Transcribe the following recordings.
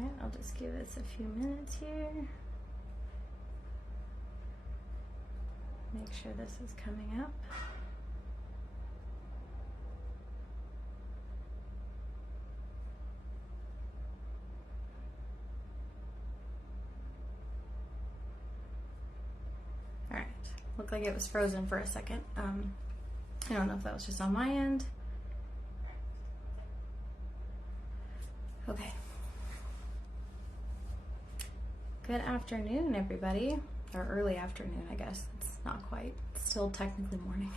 Alright, I'll just give this a few minutes here. Make sure this is coming up. Alright, looked like it was frozen for a second. I don't know if that was just on my end. Okay. Good afternoon, everybody. Or early afternoon, I guess. It's not quite. It's still technically morning.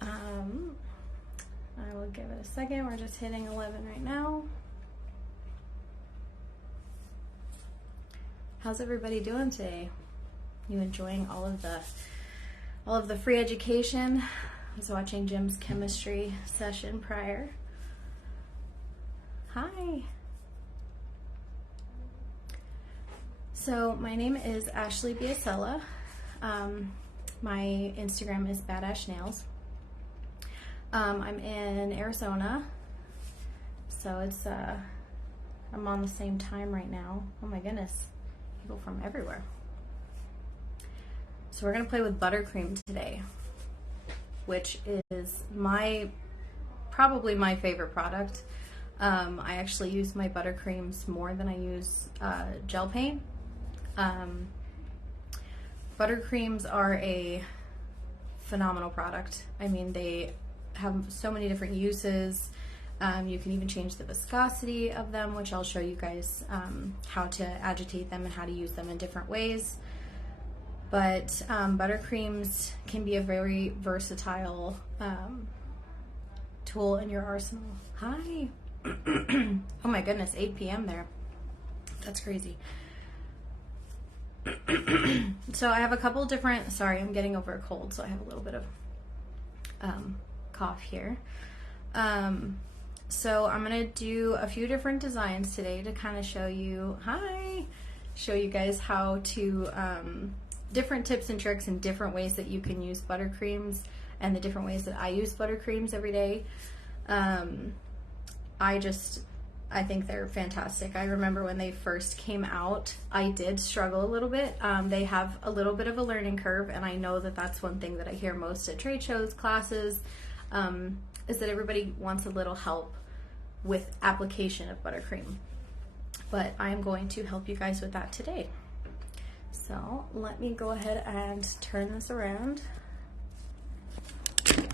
I will give it a second. We're just hitting 11 right now. How's everybody doing today? You enjoying all of the free education? I was watching Jim's chemistry session prior. Hi. So my name is Ashley Biasella. My Instagram is Badash Nails. I'm in Arizona, so it's I'm on the same time right now. Oh my goodness, people from everywhere. So we're gonna play with ButterCream today, which is probably my favorite product. I actually use my ButterCreams more than I use gel paint. ButterCreams are a phenomenal product. I mean, they have so many different uses. You can even change the viscosity of them, which I'll show you guys how to agitate them and how to use them in different ways. But ButterCreams can be a very versatile tool in your arsenal. Hi. Oh my goodness, 8 p.m. there. That's crazy. So I have a couple different, sorry, I'm getting over a cold, so I have a little bit of cough here. So I'm gonna do a few different designs today to kind of show you, show you guys how to, different tips and tricks and different ways that you can use ButterCreams and the different ways that I use ButterCreams every day. I think they're fantastic. I remember when they first came out, I did struggle a little bit. They have a little bit of a learning curve, and I know that that's one thing that I hear most at trade shows, classes, is that everybody wants a little help with application of ButterCream. But I'm going to help you guys with that today. So let me go ahead and turn this around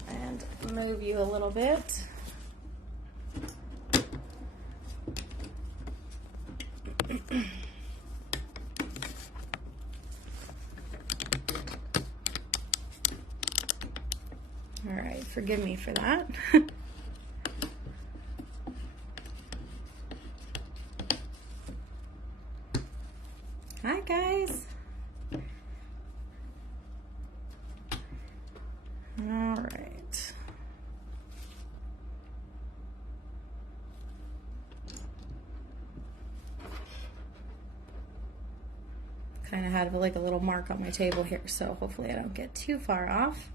and move you a little bit. All right, forgive me for that. Hi guys. All right. Kind of had like a little mark on my table here, so hopefully I don't get too far off.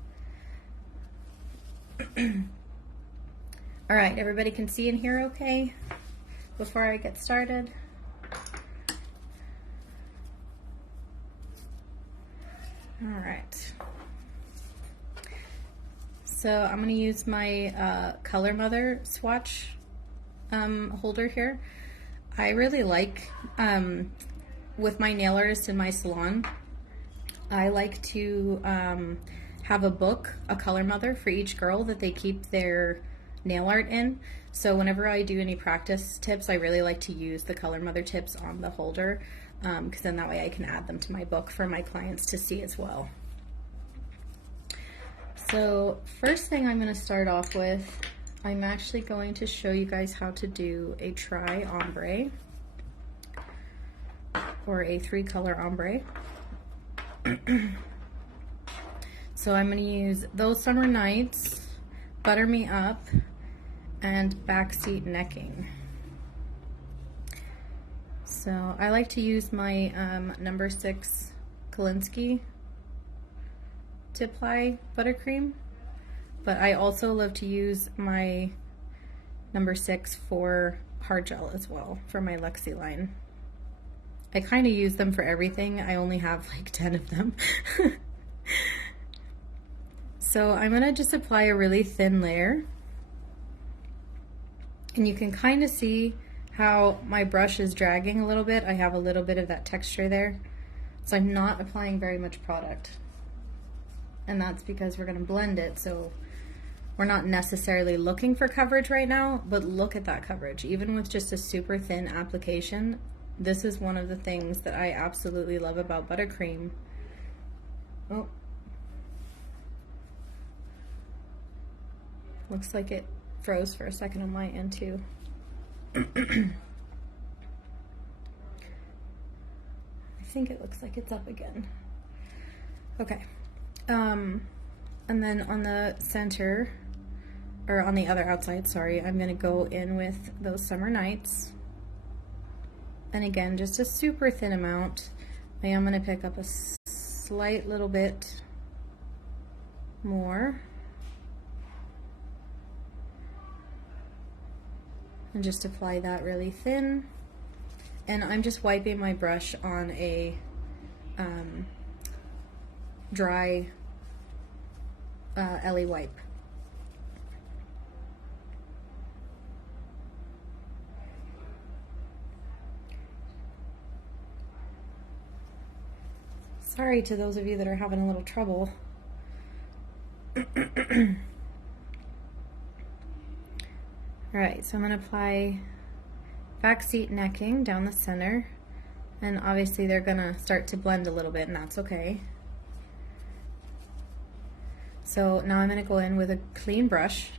All right, everybody can see and hear okay before I get started? All right. So I'm going to use my Color Mother swatch holder here. I really like, with my nail artist in my salon, I like to have a book, a Color Mother for each girl that they keep their nail art in. So whenever I do any practice tips, I really like to use the Color Mother tips on the holder, because then that way I can add them to my book for my clients to see as well. So first thing I'm going to start off with, I'm actually going to show you guys how to do a tri-ombre, or a 3-color ombre. So I'm going to use Those Summer Nights, Butter Me Up, and Backseat Necking. So I like to use my number 6 Kolinsky to apply ButterCream, but I also love to use my number 6 for hard gel as well for my Luxie line. I kind of use them for everything. I only have like 10 of them. So I'm gonna just apply a really thin layer. And you can kind of see how my brush is dragging a little bit. I have a little bit of that texture there. So I'm not applying very much product. And that's because we're gonna blend it, so we're not necessarily looking for coverage right now, but look at that coverage. Even with just a super thin application, this is one of the things that I absolutely love about ButterCream. Oh. Looks like it froze for a second on my end too. I think it looks like it's up again. Okay. And then on the center, or on the other outside, sorry, I'm gonna go in with those Summer Nights. And again, just a super thin amount. I am gonna pick up a slight little bit more. And just apply that really thin. And I'm just wiping my brush on a dry Ellie wipe. Sorry to those of you that are having a little trouble. Alright, so I'm going to apply backseat necking down the center, and obviously they're going to start to blend a little bit, and that's okay. So now I'm going to go in with a clean brush,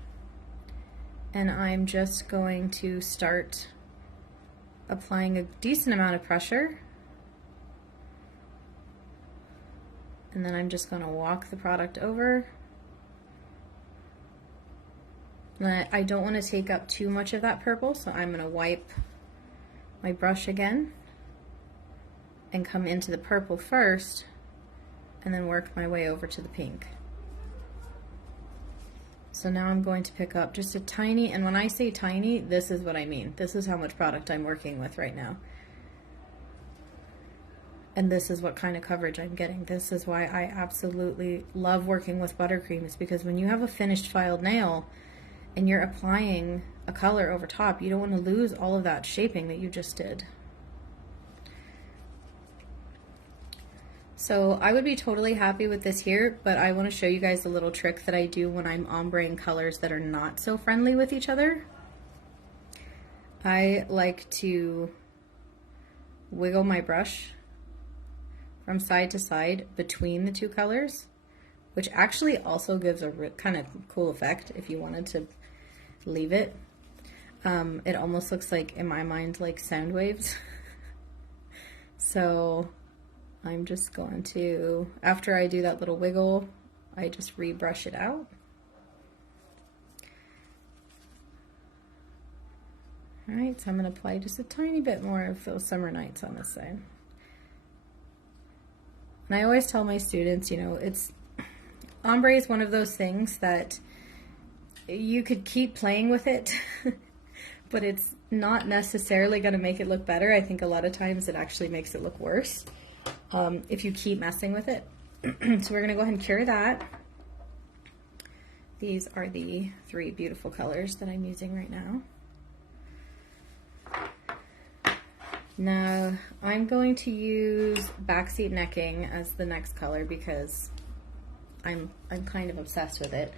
and I'm just going to start applying a decent amount of pressure, and then I'm just going to walk the product over. I don't want to take up too much of that purple, so I'm going to wipe my brush again and come into the purple first and then work my way over to the pink. So now I'm going to pick up just a tiny, and when I say tiny, this is what I mean. This is how much product I'm working with right now. And this is what kind of coverage I'm getting. This is why I absolutely love working with ButterCream, is because when you have a finished filed nail, and you're applying a color over top, you don't want to lose all of that shaping that you just did. So I would be totally happy with this here, but I want to show you guys a little trick that I do when I'm ombreing colors that are not so friendly with each other. I like to wiggle my brush from side to side between the two colors, which actually also gives a kind of cool effect if you wanted to leave it. It almost looks like, in my mind, like sound waves. So I'm just going to, after I do that little wiggle, I just rebrush it out. All right, so I'm going to apply just a tiny bit more of those Summer Nights on this side. And I always tell my students, you know, ombre is one of those things that you could keep playing with it, but it's not necessarily going to make it look better. I think a lot of times it actually makes it look worse if you keep messing with it. So we're going to go ahead and cure that. These are the 3 beautiful colors that I'm using right now. Now I'm going to use backseat necking as the next color because I'm kind of obsessed with it.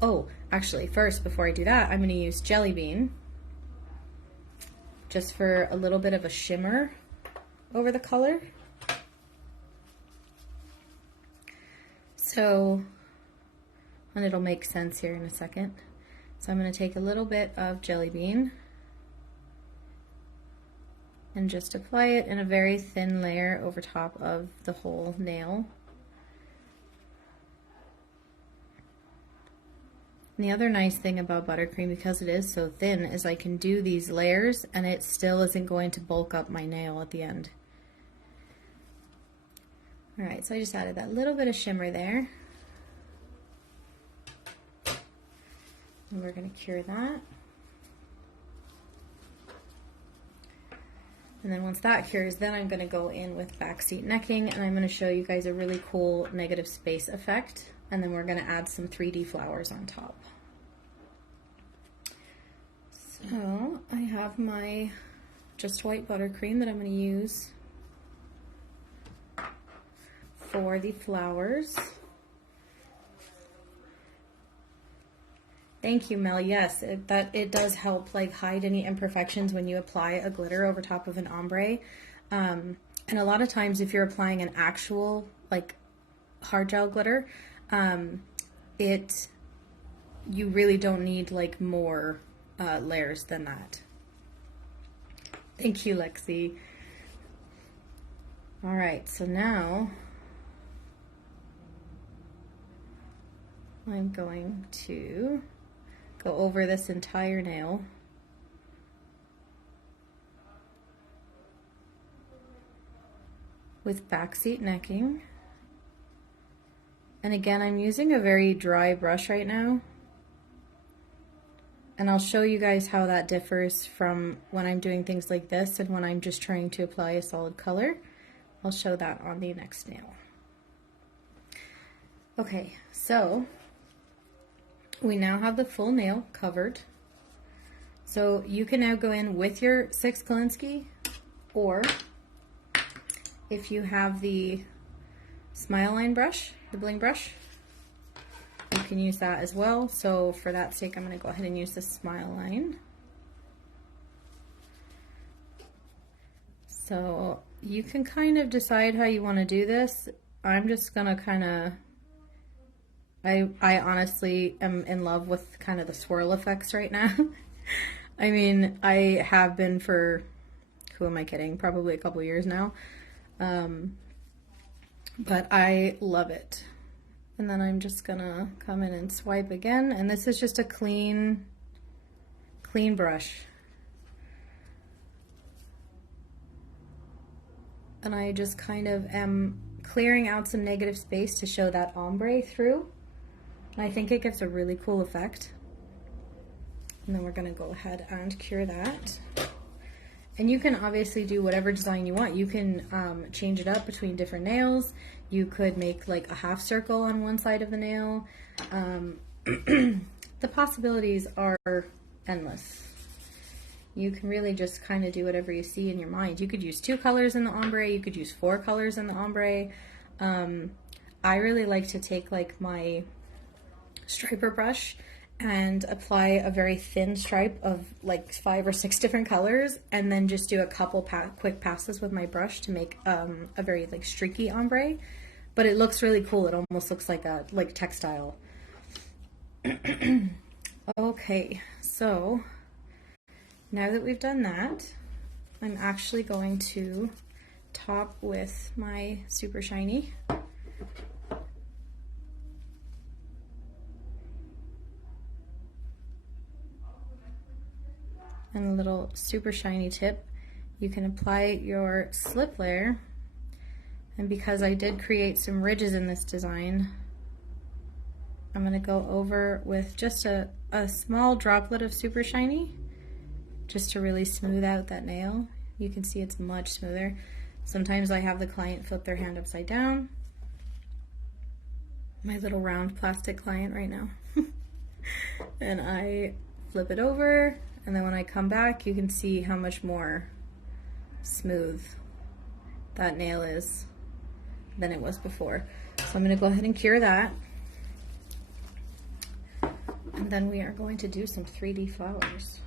Oh, actually, first, before I do that, I'm going to use Jelly Bean just for a little bit of a shimmer over the color. So, and it'll make sense here in a second. So I'm going to take a little bit of Jelly Bean and just apply it in a very thin layer over top of the whole nail. And the other nice thing about ButterCream, because it is so thin, is I can do these layers and it still isn't going to bulk up my nail at the end. Alright, so I just added that little bit of shimmer there. And we're going to cure that. And then once that cures, then I'm going to go in with backseat necking, and I'm going to show you guys a really cool negative space effect. And then we're going to add some 3D flowers on top. So I have my just white buttercream that I'm going to use for the flowers. Thank you, Mel. Yes, it does help like hide any imperfections when you apply a glitter over top of an ombre. And a lot of times if you're applying an actual like hard gel glitter, you really don't need like more layers than that. Thank you, Lexi. All right, so now I'm going to go over this entire nail. With backseat necking. And again, I'm using a very dry brush right now. And I'll show you guys how that differs from when I'm doing things like this and when I'm just trying to apply a solid color. I'll show that on the next nail. Okay, so we now have the full nail covered. So you can now go in with your 6 Kolinsky, or if you have the Smile Line brush, the bling brush, you can use that as well. So for that sake, I'm going to go ahead and use the Smile Line. So you can kind of decide how you want to do this. I'm just going to kind of, I honestly am in love with kind of the swirl effects right now. I mean, I have been for, who am I kidding, probably a couple years now. But I love it. And then I'm just gonna come in and swipe again, and this is just a clean brush. And I just kind of am clearing out some negative space to show that ombre through. And I think it gives a really cool effect. And then we're gonna go ahead and cure that. And you can obviously do whatever design you want. You can change it up between different nails. You could make like a half circle on one side of the nail. The possibilities are endless. You can really just kind of do whatever you see in your mind. You could use 2 colors in the ombre. You could use 4 colors in the ombre. I really like to take like my striper brush and apply a very thin stripe of like 5 or 6 different colors, and then just do a couple quick passes with my brush to make a very like streaky ombre. But it looks really cool. It almost looks like a textile. Okay, so now that we've done that, I'm actually going to top with my super shiny. And a little super shiny tip. You can apply your slip layer, and because I did create some ridges in this design, I'm going to go over with just a small droplet of super shiny just to really smooth out that nail. You can see it's much smoother. Sometimes I have the client flip their hand upside down. My little round plastic client right now. And I flip it over, and then when I come back, you can see how much more smooth that nail is than it was before. So I'm going to go ahead and cure that. And then we are going to do some 3D flowers.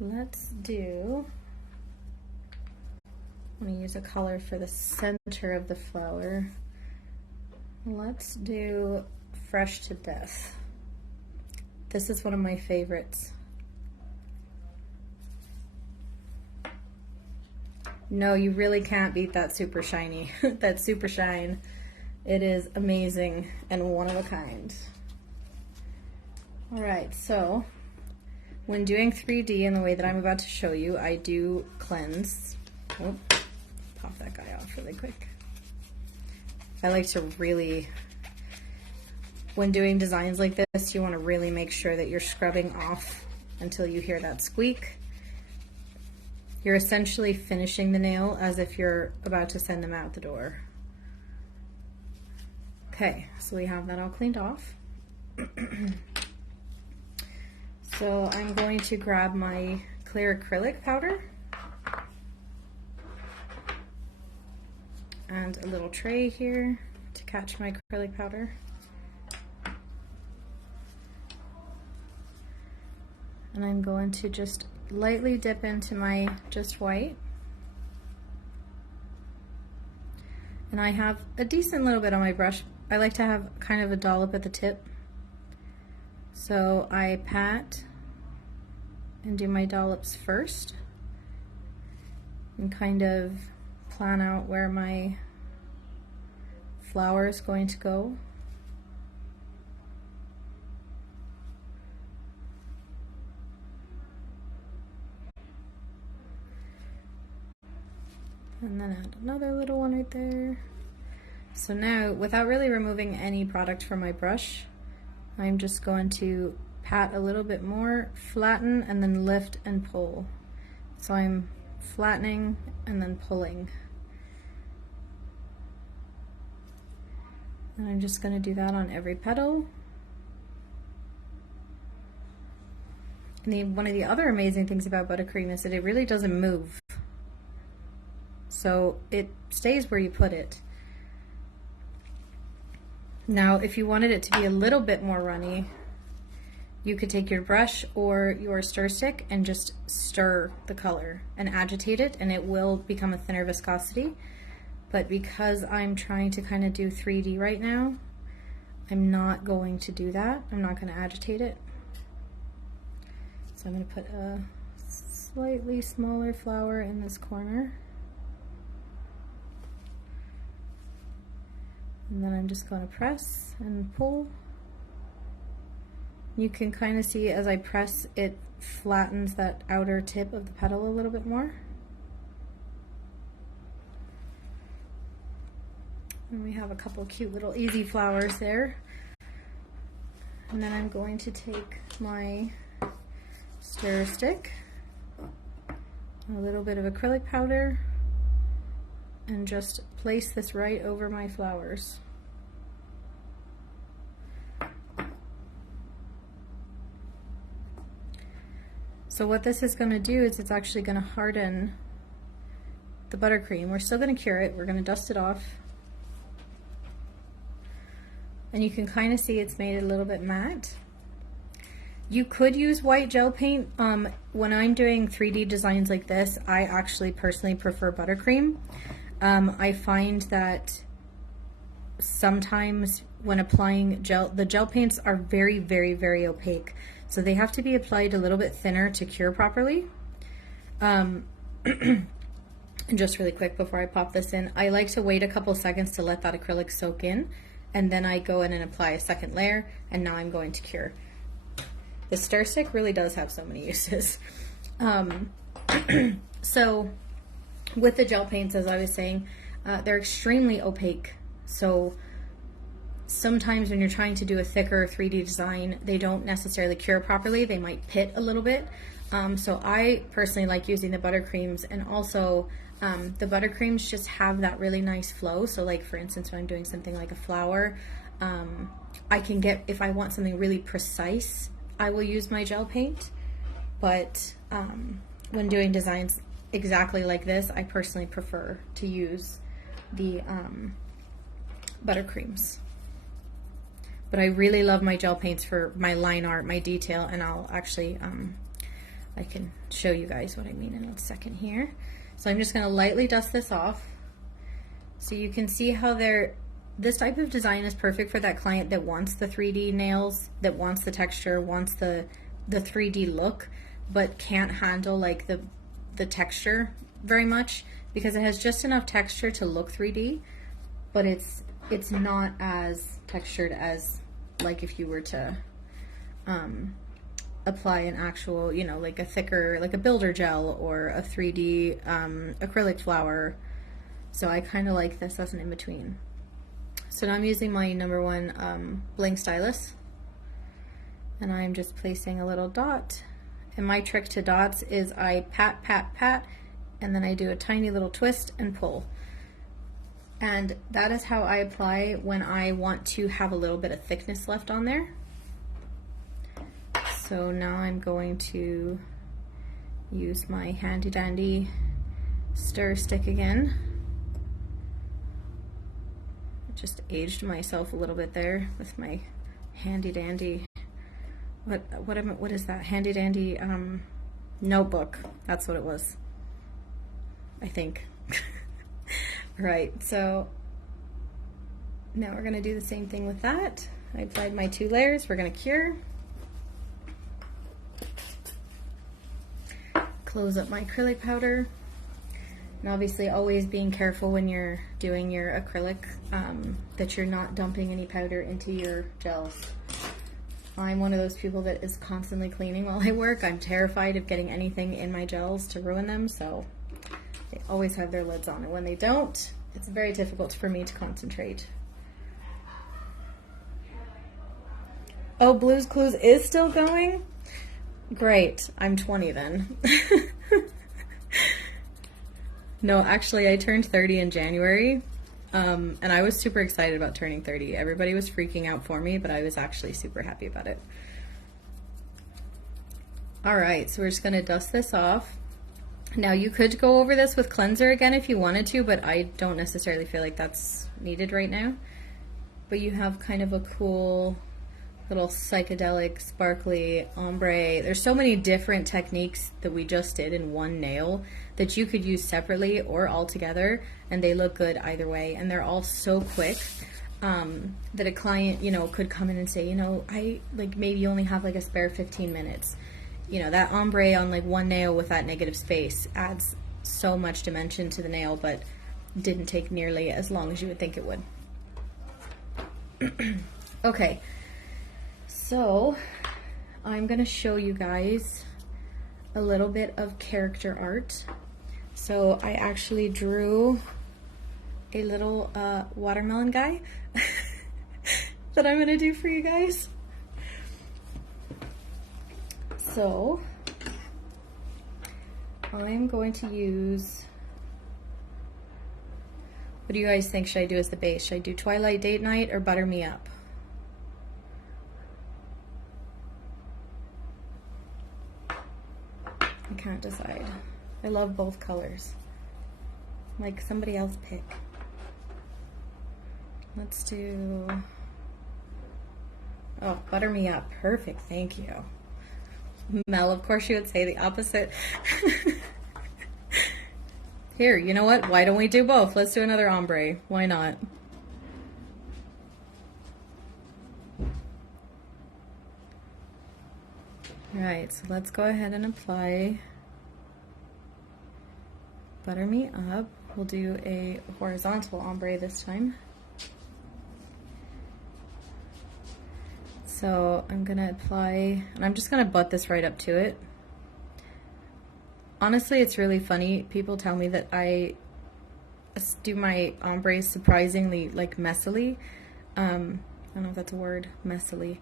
Let's do, I'm going to use a color for the center of the flower. Let's do Fresh to Death. This is one of my favorites. No, you really can't beat that super shiny, that super shine. It is amazing and one of a kind. All right, so when doing 3D in the way that I'm about to show you, I do cleanse. Oh, pop that guy off really quick. I like to really, when doing designs like this, you want to really make sure that you're scrubbing off until you hear that squeak. You're essentially finishing the nail as if you're about to send them out the door. Okay, so we have that all cleaned off. So I'm going to grab my clear acrylic powder and a little tray here to catch my acrylic powder. And I'm going to just lightly dip into my just white. And I have a decent little bit on my brush. I like to have kind of a dollop at the tip. So I pat and do my dollops first and kind of plan out where my flower is going to go. And then add another little one right there. So now, without really removing any product from my brush, I'm just going to pat a little bit more, flatten, and then lift and pull. So I'm flattening and then pulling. And I'm just going to do that on every petal. And one of the other amazing things about ButterCream is that it really doesn't move. So it stays where you put it. Now, if you wanted it to be a little bit more runny, you could take your brush or your stir stick and just stir the color and agitate it, and it will become a thinner viscosity. But because I'm trying to kind of do 3D right now, I'm not going to do that. I'm not going to agitate it. So I'm going to put a slightly smaller flower in this corner. And then I'm just going to press and pull. You can kind of see as I press, it flattens that outer tip of the petal a little bit more. And we have a couple cute little easy flowers there. And then I'm going to take my stir stick, a little bit of acrylic powder, and just place this right over my flowers. So what this is going to do is it's actually going to harden the buttercream. We're still going to cure it. We're going to dust it off. And you can kind of see it's made it a little bit matte. You could use white gel paint. When I'm doing 3D designs like this, I actually personally prefer buttercream. I find that sometimes when applying gel, the gel paints are very, very, very opaque. So they have to be applied a little bit thinner to cure properly. And just really quick before I pop this in, I like to wait a couple seconds to let that acrylic soak in, and then I go in and apply a second layer, and now I'm going to cure. The stir stick really does have so many uses. So with the gel paints, as I was saying, they're extremely opaque. So sometimes when you're trying to do a thicker 3D design, they don't necessarily cure properly. They might pit a little bit. So I personally like using the buttercreams, and also the buttercreams just have that really nice flow. So like for instance, when I'm doing something like a flower, I can get, if I want something really precise, I will use my gel paint. But when doing designs exactly like this, I personally prefer to use the buttercreams. But I really love my gel paints for my line art, my detail, and I'll actually, I can show you guys what I mean in a second here. So I'm just going to lightly dust this off. So you can see how this type of design is perfect for that client that wants the 3D nails, that wants the texture, wants the 3D look, but can't handle like the texture very much, because it has just enough texture to look 3D, but it's not as textured as like if you were to apply an actual, you know, like a thicker, like a builder gel or a 3D acrylic flower. So I kind of like this as an in-between. So now I'm using my #1 bling stylus, and I'm just placing a little dot. And my trick to dots is I pat, pat, pat, and then I do a tiny little twist and pull. And that is how I apply when I want to have a little bit of thickness left on there. So now I'm going to use my handy dandy stir stick again. Just aged myself a little bit there with my handy dandy, what is that? Handy dandy notebook. That's what it was, I think. Right, so now we're gonna do the same thing with that. I applied my 2 layers, we're gonna cure. Close up my acrylic powder. And obviously always being careful when you're doing your acrylic that you're not dumping any powder into your gels. I'm one of those people that is constantly cleaning while I work. I'm terrified of getting anything in my gels to ruin them, so they always have their lids on. And when they don't, it's very difficult for me to concentrate. Oh, Blue's Clues is still going? Great, I'm 20 then. No, actually I turned 30 in January, and I was super excited about turning 30. Everybody was freaking out for me, but I was actually super happy about it. All right, so we're just gonna dust this off. Now you could go over this with cleanser again if you wanted to, but I don't necessarily feel like that's needed right now. But you have kind of a cool little psychedelic, sparkly ombre. There's so many different techniques that we just did in one nail that you could use separately or all together, and they look good either way. And they're all so quick that a client, you know, could come in and say, you know, I like maybe only have like a spare 15 minutes. You know, that ombre on like one nail with that negative space adds so much dimension to the nail, but didn't take nearly as long as you would think it would. Okay. So I'm going to show you guys a little bit of character art. So I actually drew a little watermelon guy that I'm going to do for you guys. So I'm going to use, what do you guys think should I do as the base? Should I do Twilight Date Night or Butter Me Up? I can't decide. I love both colors. Like, somebody else pick. Let's do, oh, Butter Me Up. Perfect, thank you. Mel, of course you would say the opposite. Here, you know what? Why don't we do both? Let's do another ombre. Why not? Alright, so let's go ahead and apply Butter Me Up. We'll do a horizontal ombre this time. So I'm gonna apply, and I'm just gonna butt this right up to it. Honestly, it's really funny. People tell me that I do my ombres surprisingly like messily. I don't know if that's a word, messily,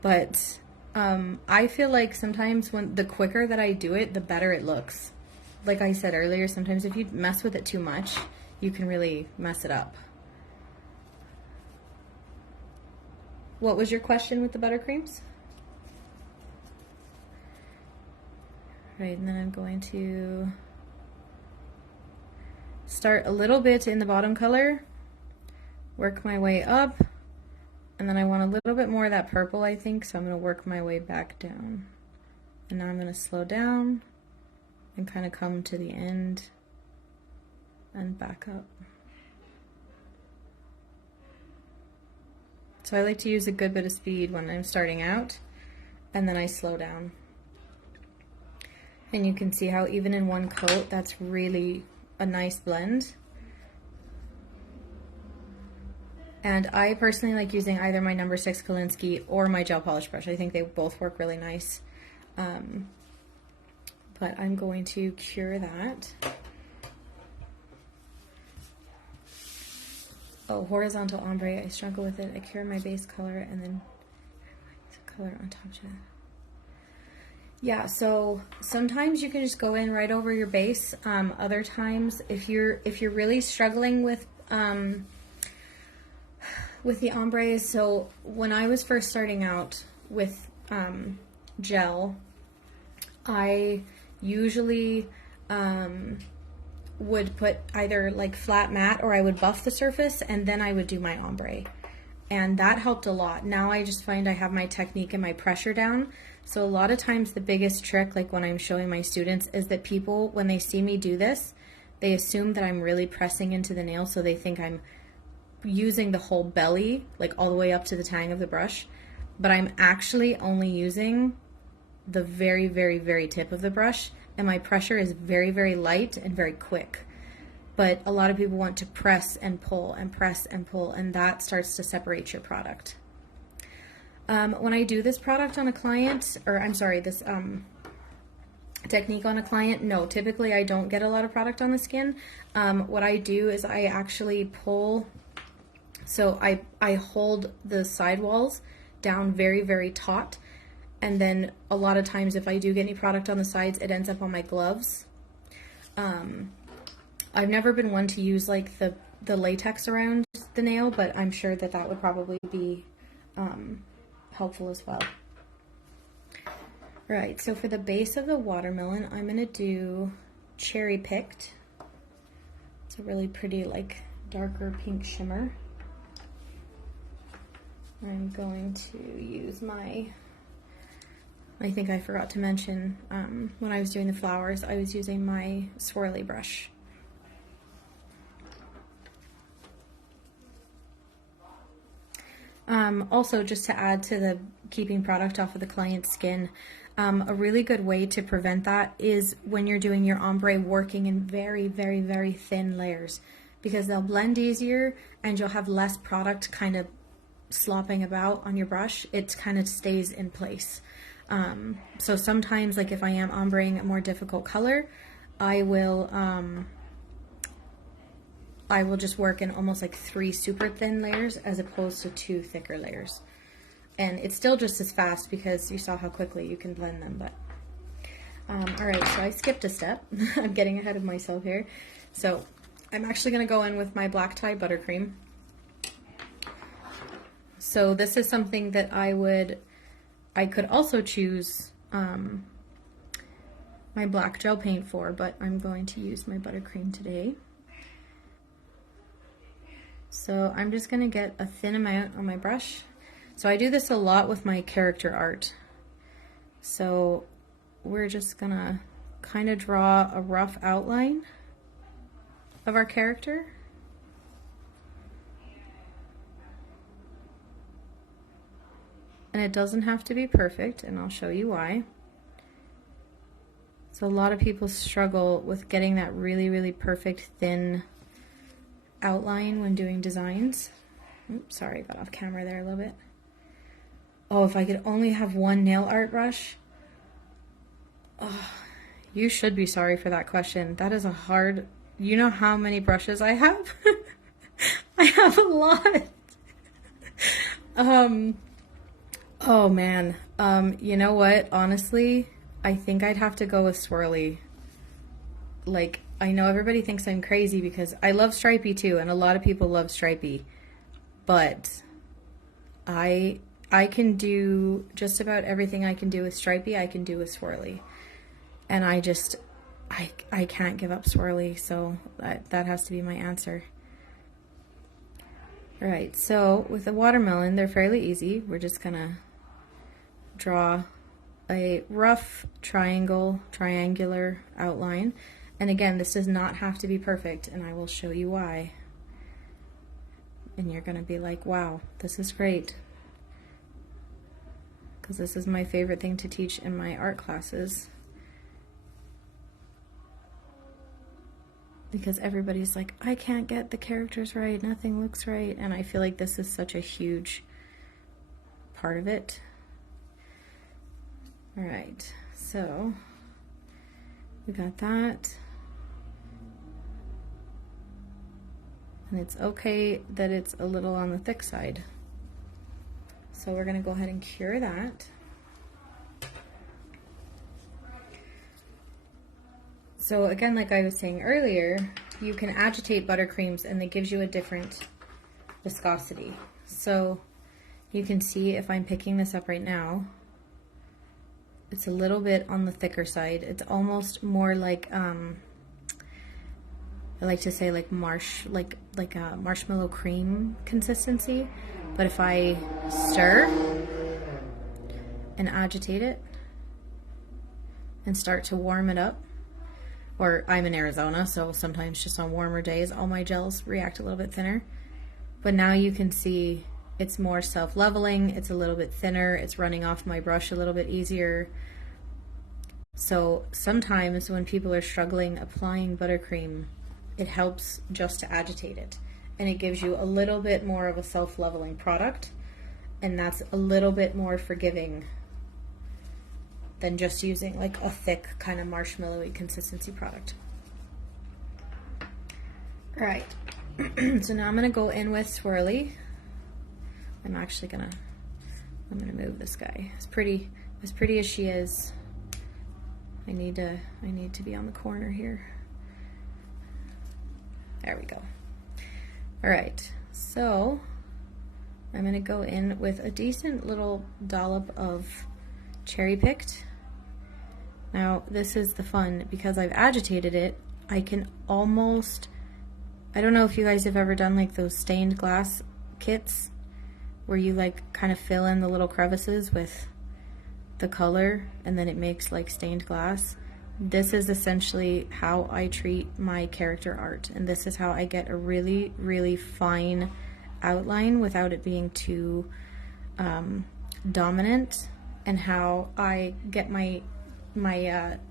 but I feel like sometimes when the quicker that I do it, the better it looks. Like I said earlier, sometimes if you mess with it too much, you can really mess it up. What was your question with the buttercreams? Right, and then I'm going to start a little bit in the bottom color, work my way up, and then I want a little bit more of that purple, I think, so I'm going to work my way back down. And now I'm going to slow down and kind of come to the end and back up. So I like to use a good bit of speed when I'm starting out, and then I slow down. And you can see how even in one coat, that's really a nice blend. And I personally like using either my number 6 Kolinsky or my gel polish brush. I think they both work really nice. But I'm going to cure that. Oh, horizontal ombre, I struggle with it. I cure my base color and then color on top of it. Yeah, so sometimes you can just go in right over your base. Other times, if you're really struggling with the ombres, so when I was first starting out with gel, I usually would put either like flat matte or I would buff the surface and then I would do my ombre. And that helped a lot. Now I just find I have my technique and my pressure down. So a lot of times the biggest trick, like when I'm showing my students, is that people, when they see me do this, they assume that I'm really pressing into the nail, so they think I'm using the whole belly, like all the way up to the tang of the brush. But I'm actually only using the very, very, very tip of the brush, and my pressure is very, very light and very quick. But a lot of people want to press and pull and press and pull, and that starts to separate your product. When I do this product on a client, or I'm sorry, this technique on a client, no, typically I don't get a lot of product on the skin. What I do is I actually pull, so I hold the sidewalls down very, very taut, and then a lot of times if I do get any product on the sides, it ends up on my gloves. I've never been one to use like the latex around the nail, but I'm sure that that would probably be helpful as well. Right, so for the base of the watermelon, I'm going to do Cherry Picked. It's a really pretty, like, darker pink shimmer. I'm going to use my, I think I forgot to mention, when I was doing the flowers, I was using my swirly brush. Also, just to add to the keeping product off of the client's skin, a really good way to prevent that is when you're doing your ombre, working in very, very, very thin layers, because they'll blend easier and you'll have less product kind of slopping about on your brush. It kind of stays in place. So sometimes, like if I am ombreing a more difficult color, I will just work in almost like 3 super thin layers as opposed to 2 thicker layers. And it's still just as fast because you saw how quickly you can blend them. But all right, so I skipped a step. I'm getting ahead of myself here. So I'm actually going to go in with my black tie ButterCream. So this is something that I could also choose my black gel paint for, but I'm going to use my ButterCream today. So I'm just going to get a thin amount on my brush. So I do this a lot with my character art. So we're just going to kind of draw a rough outline of our character. And it doesn't have to be perfect, and I'll show you why. So a lot of people struggle with getting that really, really perfect thin outline when doing designs. Oops, sorry, I got off camera there a little bit. Oh, if I could only have one nail art brush. Oh, you should be sorry for that question. That is a hard, you know how many brushes I have? I have a lot. Oh man, you know what? Honestly, I think I'd have to go with swirly. Like, I know everybody thinks I'm crazy because I love stripey too, and a lot of people love stripey, but I can do just about everything I can do with stripey, I can do with swirly. And I can't give up swirly, so that has to be my answer. All right, so with the watermelon, they're fairly easy. We're just gonna draw a rough triangular outline. And again, this does not have to be perfect, and I will show you why. And you're gonna be like, wow, this is great. Because this is my favorite thing to teach in my art classes. Because everybody's like, I can't get the characters right, nothing looks right. And I feel like this is such a huge part of it. All right, so we got that. And it's okay that it's a little on the thick side. So we're gonna go ahead and cure that. So again, like I was saying earlier, you can agitate buttercreams and it gives you a different viscosity. So you can see if I'm picking this up right now, it's a little bit on the thicker side. It's almost more like I like to say like a marshmallow cream consistency. But if I stir and agitate it and start to warm it up, or I'm in Arizona, so sometimes just on warmer days, all my gels react a little bit thinner. But now you can see it's more self-leveling, it's a little bit thinner, it's running off my brush a little bit easier. So sometimes when people are struggling applying buttercream, it helps just to agitate it. And it gives you a little bit more of a self-leveling product, and that's a little bit more forgiving than just using like a thick kind of marshmallowy consistency product. All right, so now I'm gonna go in with Swirly. I'm gonna move this guy. As pretty as she is, I need to be on the corner here. There we go. All right, so I'm gonna go in with a decent little dollop of cherry picked. Now this is the fun, because I've agitated it, I can almost, I don't know if you guys have ever done like those stained glass kits where you like kind of fill in the little crevices with the color and then it makes like stained glass. This is essentially how I treat my character art, and this is how I get a really, really fine outline without it being too dominant, and how I get my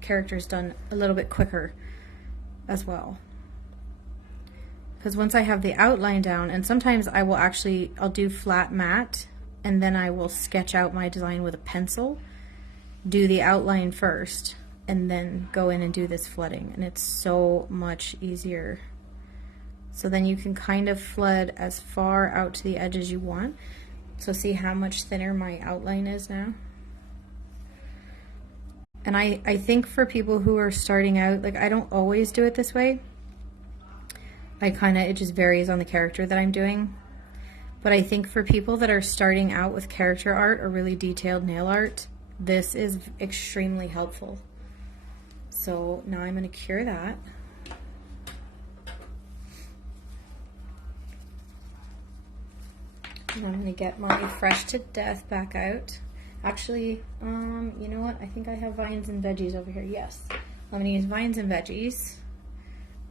characters done a little bit quicker as well. Because once I have the outline down, and sometimes I'll do flat matte and then I will sketch out my design with a pencil, do the outline first, and then go in and do this flooding, and it's so much easier. So then you can kind of flood as far out to the edge as you want. So see how much thinner my outline is now? And I think for people who are starting out, like I don't always do it this way. It just varies on the character that I'm doing. But I think for people that are starting out with character art or really detailed nail art, this is extremely helpful. So now I'm going to cure that. And I'm going to get my Fresh to Death back out. Actually, you know what? I think I have Vines and Veggies over here. Yes. I'm going to use Vines and Veggies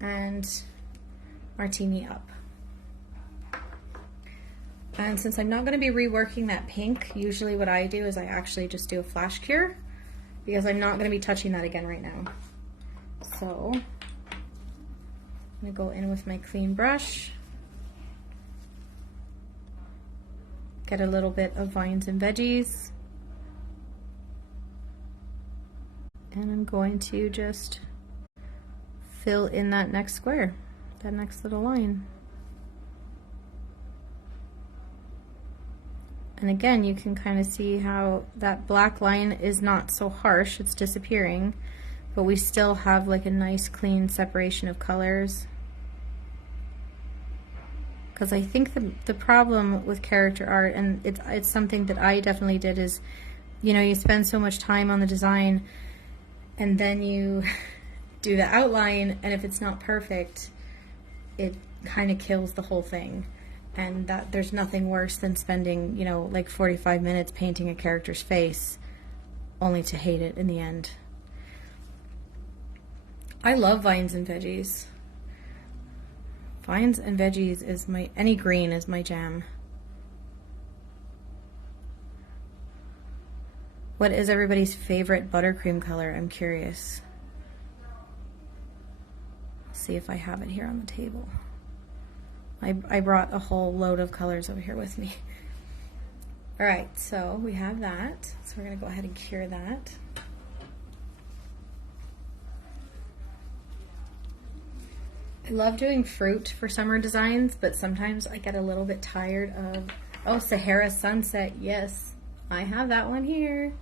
and Martini Up. And since I'm not going to be reworking that pink, usually what I do is I actually just do a flash cure, because I'm not going to be touching that again right now. So I'm going to go in with my clean brush, get a little bit of Vines and Veggies, and I'm going to just fill in that next square, that next little line. And again, you can kind of see how that black line is not so harsh, it's disappearing, but we still have like a nice clean separation of colors. Because I think the problem with character art, and it's something that I definitely did, is, you know, you spend so much time on the design and then you do the outline, and if it's not perfect, it kind of kills the whole thing. And that there's nothing worse than spending, you know, like 45 minutes painting a character's face only to hate it in the end. I love Vines and Veggies. Vines and Veggies is any green is my jam. What is everybody's favorite buttercream color? I'm curious. Let's see if I have it here on the table. I brought a whole load of colors over here with me. All right, so we have that. So we're gonna go ahead and cure that. I love doing fruit for summer designs, but sometimes I get a little bit tired of, oh, Sahara Sunset. Yes, I have that one here.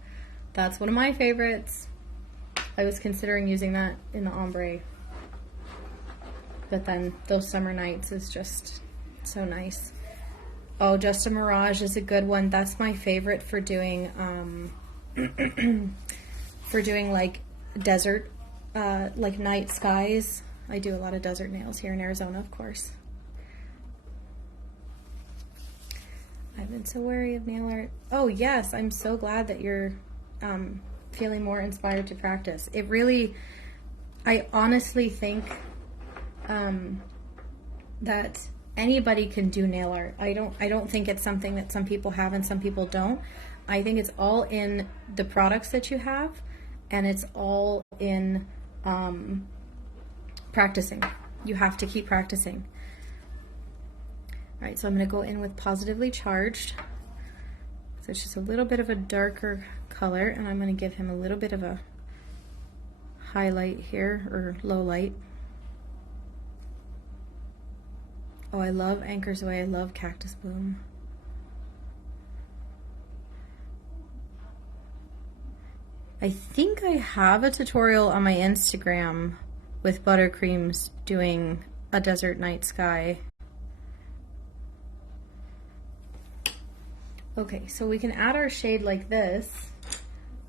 That's one of my favorites. I was considering using that in the ombre, but then those summer nights is just so nice. Oh, Just a Mirage is a good one. That's my favorite for doing like desert, like night skies. I do a lot of desert nails here in Arizona, of course. I've been so wary of nail art. Oh yes, I'm so glad that you're feeling more inspired to practice. It really, I honestly think that anybody can do nail art. I don't think it's something that some people have and some people don't. I think it's all in the products that you have, and it's all in practicing. You have to keep practicing. All right, so I'm going to go in with Positively Charged. So it's just a little bit of a darker color, and I'm going to give him a little bit of a highlight here, or low light. Oh, I love Anchors Away. I love Cactus Bloom. I think I have a tutorial on my Instagram with ButterCreams doing a desert night sky. Okay, so we can add our shade like this,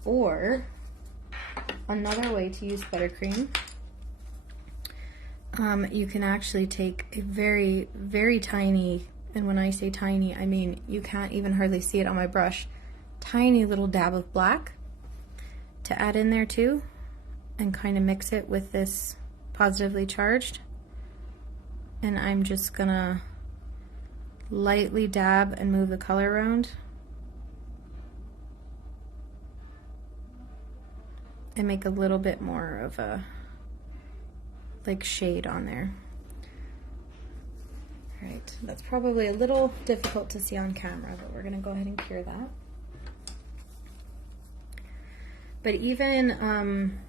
or another way to use ButterCream. You can actually take a very, very tiny, and when I say tiny, I mean you can't even hardly see it on my brush, tiny little dab of black to add in there too, and kind of mix it with this Positively Charged. And I'm just gonna lightly dab and move the color around and make a little bit more of a like shade on there. All right, that's probably a little difficult to see on camera, but we're gonna go ahead and cure that. But even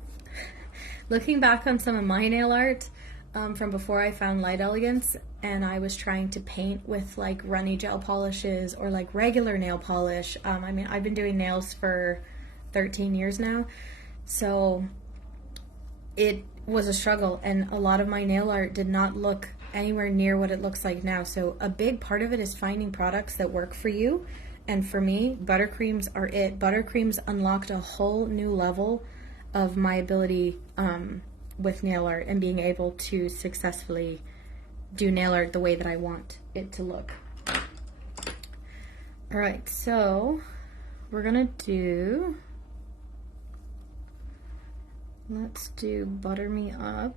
looking back on some of my nail art from before I found Light Elegance, and I was trying to paint with like runny gel polishes or like regular nail polish. I mean, I've been doing nails for 13 years now, so it was a struggle, and a lot of my nail art did not look anywhere near what it looks like now. So a big part of it is finding products that work for you, and for me, ButterCreams are it. ButterCreams unlocked a whole new level of my ability with nail art and being able to successfully do nail art the way that I want it to look. All right, so we're gonna do, let's do Butter Me Up.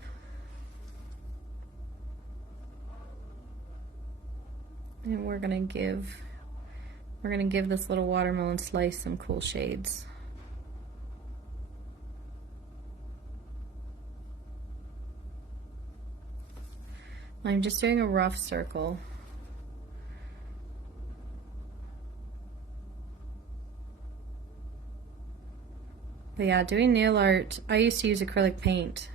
And we're gonna give this little watermelon slice some cool shades. I'm just doing a rough circle. But yeah, doing nail art, I used to use acrylic paint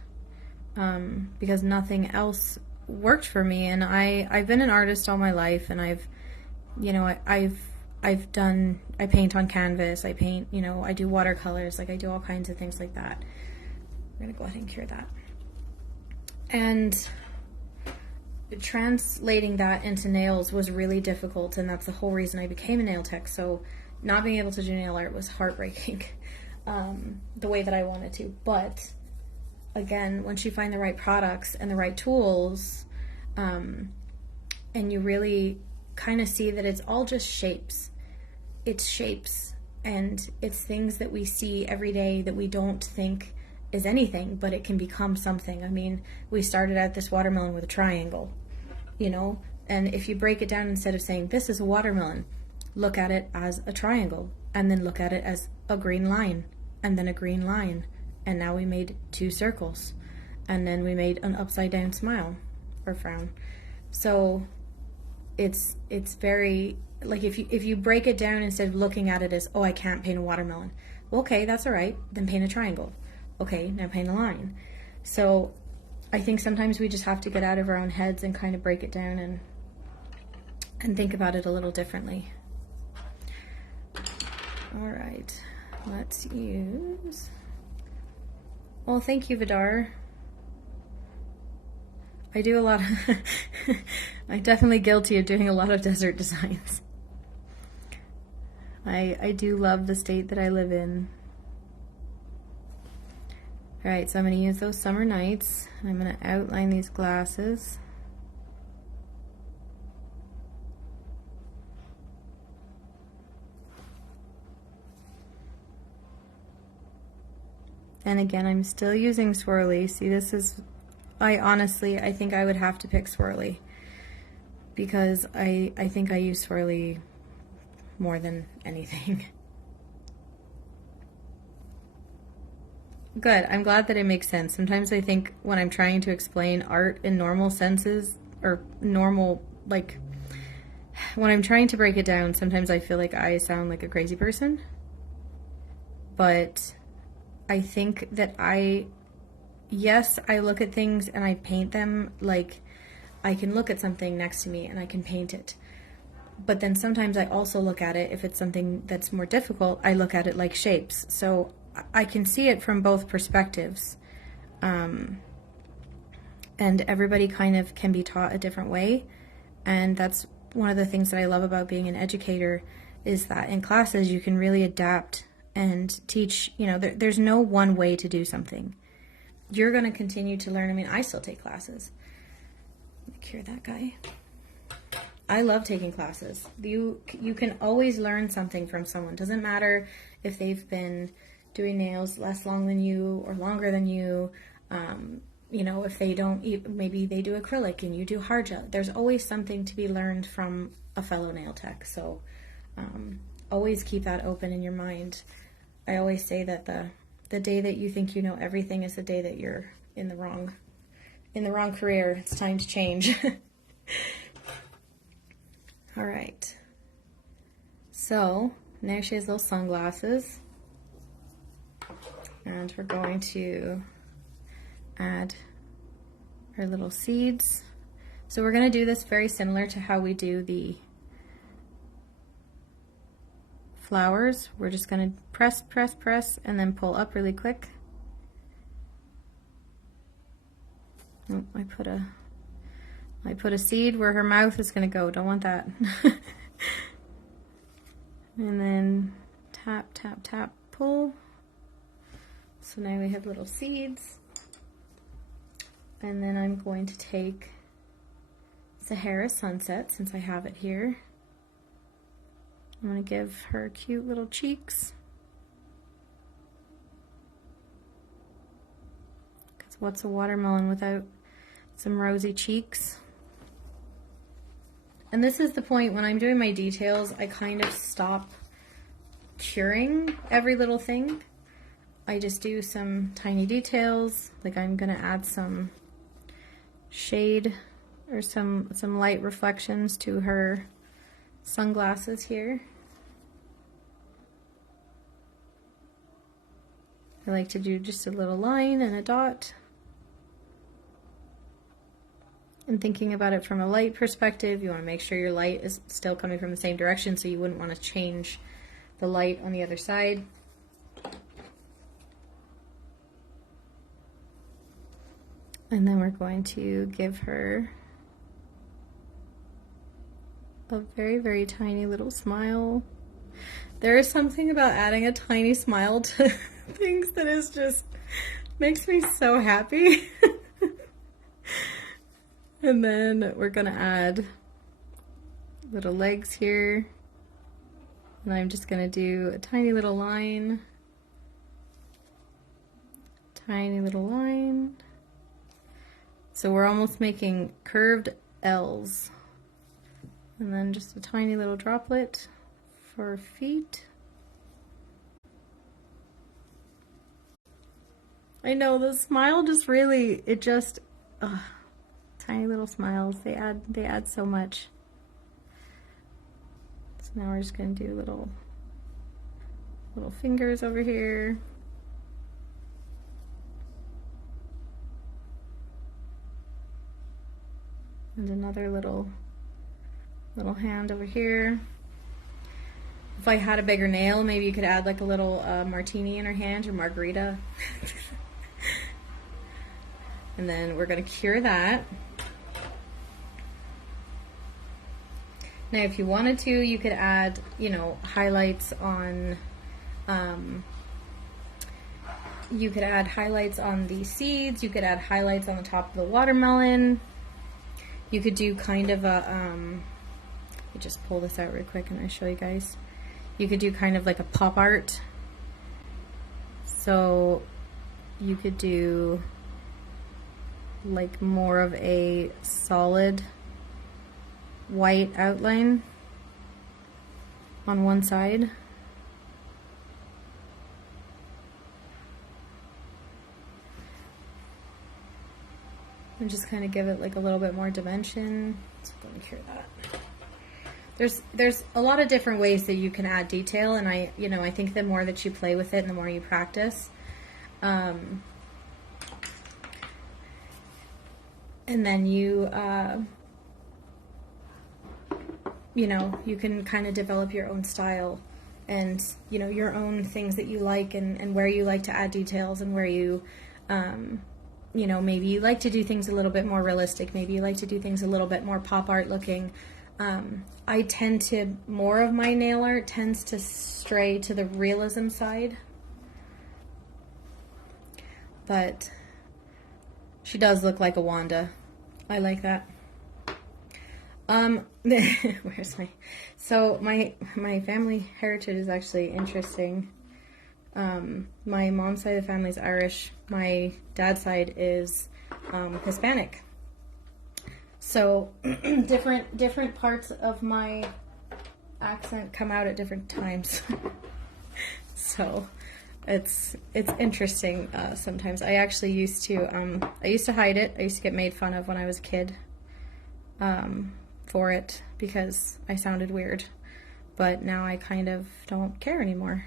because nothing else worked for me. And I've been an artist all my life, and I paint on canvas, I paint, I do watercolors, like I do all kinds of things like that. We're gonna go ahead and cure that. And translating that into nails was really difficult, and that's the whole reason I became a nail tech. So not being able to do nail art was heartbreaking the way that I wanted to. But again, once you find the right products and the right tools, and you really kind of see that it's all just shapes. It's shapes, and it's things that we see every day that we don't think is anything, but it can become something. I mean, we started out this watermelon with a triangle, and if you break it down, instead of saying this is a watermelon, look at it as a triangle, and then look at it as a green line, and then a green line, and now we made 2 circles, and then we made an upside down smile or frown. So it's very, like, if you break it down, instead of looking at it as, oh, I can't paint a watermelon, well, okay, that's all right, then paint a triangle. Okay, now paint a line. So I think sometimes we just have to get out of our own heads and kind of break it down and think about it a little differently. All right, let's use Well, thank you, Vidar. I do a lot of I'm definitely guilty of doing a lot of desert designs. I do love the state that I live in. Alright, so I'm going to use those summer nights. I'm going to outline these glasses. And again, I'm still using swirly. See, this is, I think I would have to pick swirly because I think I use swirly more than anything. Good, I'm glad that it makes sense. Sometimes I think when I'm trying to explain art in normal senses, or normal, like, when I'm trying to break it down, sometimes I feel like I sound like a crazy person. But I think that yes, I look at things and I paint them. Like, I can look at something next to me and I can paint it. But then sometimes I also look at it, if it's something that's more difficult, I look at it like shapes. So I can see it from both perspectives. And everybody kind of can be taught a different way. And that's one of the things that I love about being an educator, is that in classes you can really adapt and teach. You know, there's no one way to do something. You're going to continue to learn. I mean, I still take classes. Let me cure that guy. I love taking classes. You can always learn something from someone. Doesn't matter if they've been doing nails less long than you or longer than you. You know, if they don't, maybe they do acrylic and you do hard gel. There's always something to be learned from a fellow nail tech. So always keep that open in your mind. I always say that the day that you think you know everything is the day that you're in the wrong career. It's time to change. All right. So now she has those sunglasses, and we're going to add our little seeds. So we're going to do this very similar to how we do the flowers. We're just going to press, press, press, and then pull up really quick. Oh, I put a seed where her mouth is going to go. Don't want that. And then tap, tap, tap, pull. So now we have little seeds. And then I'm going to take Sahara Sunset, since I have it here. I'm going to give her cute little cheeks. Because what's a watermelon without some rosy cheeks? And this is the point when I'm doing my details, I kind of stop curing every little thing. I just do some tiny details, like I'm going to add some shade or some light reflections to her sunglasses here. I like to do just a little line and a dot. And thinking about it from a light perspective, you want to make sure your light is still coming from the same direction, so you wouldn't want to change the light on the other side. And then we're going to give her a very, very tiny little smile. There is something about adding a tiny smile to things that is just makes me so happy. And then we're gonna add little legs here. And I'm just gonna do a tiny little line. Tiny little line. So we're almost making curved L's. And then just a tiny little droplet for feet. I know, the smile just really, it just, tiny little smiles, they add so much. So now we're just going to do little fingers over here. And another little hand over here. If I had a bigger nail, maybe you could add like a little martini in her hand, or margarita. And then we're going to cure that. Now, if you wanted to, you could add, you know, highlights on, you could add highlights on the seeds. You could add highlights on the top of the watermelon. You could do kind of a, let me just pull this out real quick and I'll show you guys. You could do kind of like a pop art. So you could do like more of a solid white outline on one side. And just kind of give it like a little bit more dimension. So I'm going to cure that. There's a lot of different ways that you can add detail, and I think the more that you play with it and the more you practice, and then you you can kind of develop your own style and, you know, your own things that you like and where you like to add details and where you, you know, maybe you like to do things a little bit more realistic. Maybe you like to do things a little bit more pop art looking. I tend to, more of my nail art tends to stray to the realism side. But she does look like a Wanda. I like that. Where's my, so my family heritage is actually interesting. My mom's side of the family is Irish. My dad's side is Hispanic. So different parts of my accent come out at different times. So it's interesting sometimes. I actually used to hide it. I used to get made fun of when I was a kid for it because I sounded weird. But now I kind of don't care anymore.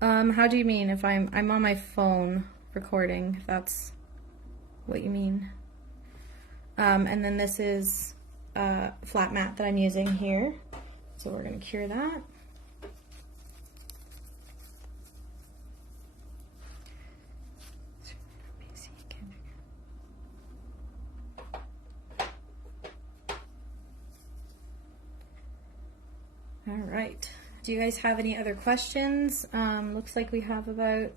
How do you mean if I'm on my phone recording, if that's what you mean? And then this is a flat mat that I'm using here. So we're going to cure that. All right. Do you guys have any other questions? Looks like we have about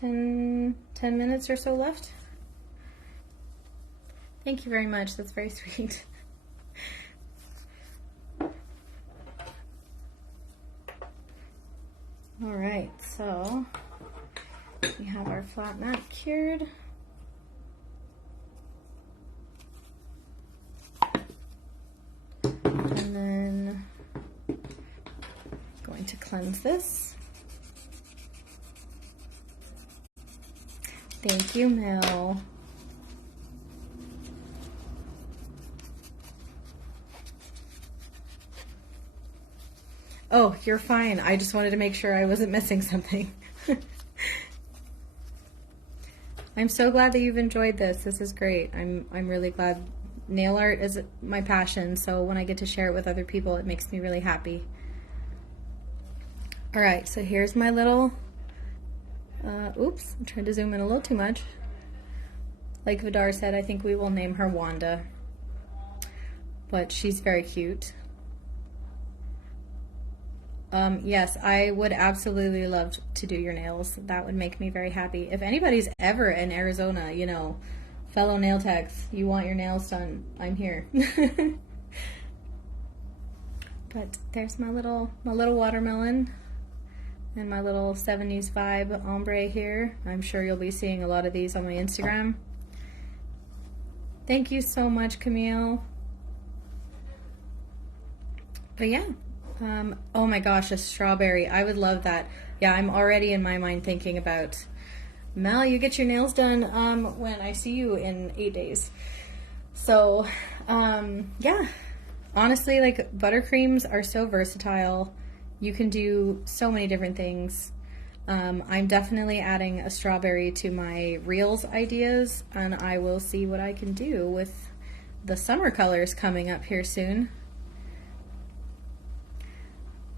10 minutes or so left. Thank you very much. That's very sweet. All right, so we have our flat mat cured. And then going to cleanse this. Thank you, Mel. Oh, you're fine. I just wanted to make sure I wasn't missing something. I'm so glad that you've enjoyed this. This is great. I'm really glad. Nail art is my passion, so when I get to share it with other people, it makes me really happy. All right, so here's my little, oops, I'm trying to zoom in a little too much. Like Vidar said, I think we will name her Wanda, but she's very cute. Yes, I would absolutely love to do your nails. That would make me very happy. If anybody's ever in Arizona, you know, fellow nail techs, you want your nails done, I'm here. But there's my little watermelon and my little 70s vibe ombre here. I'm sure you'll be seeing a lot of these on my Instagram. Thank you so much, Camille. But yeah. Oh my gosh, a strawberry. I would love that. Yeah, I'm already in my mind thinking about, Mel, you get your nails done when I see you in 8 days. So, yeah. Honestly, like, buttercreams are so versatile. You can do so many different things. I'm definitely adding a strawberry to my reels ideas, and I will see what I can do with the summer colors coming up here soon.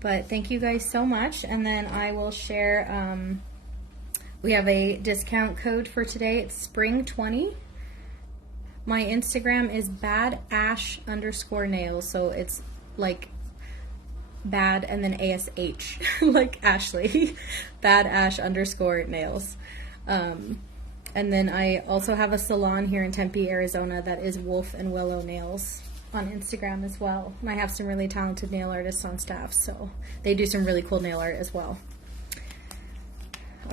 But thank you guys so much. And then I will share, we have a discount code for today. It's spring20. My Instagram is badash_nails. So it's like bad and then ASH, like Ashley, badash_nails. And then I also have a salon here in Tempe, Arizona that is Wolf and Willow Nails on Instagram as well. And I have some really talented nail artists on staff, so they do some really cool nail art as well.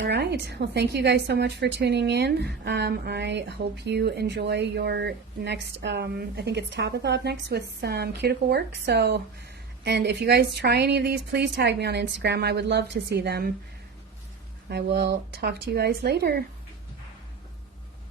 All right, well, thank you guys so much for tuning in. I hope you enjoy your next, I think it's Tabitha up next with some cuticle work. So, and if you guys try any of these, please tag me on Instagram. I would love to see them. I will talk to you guys later.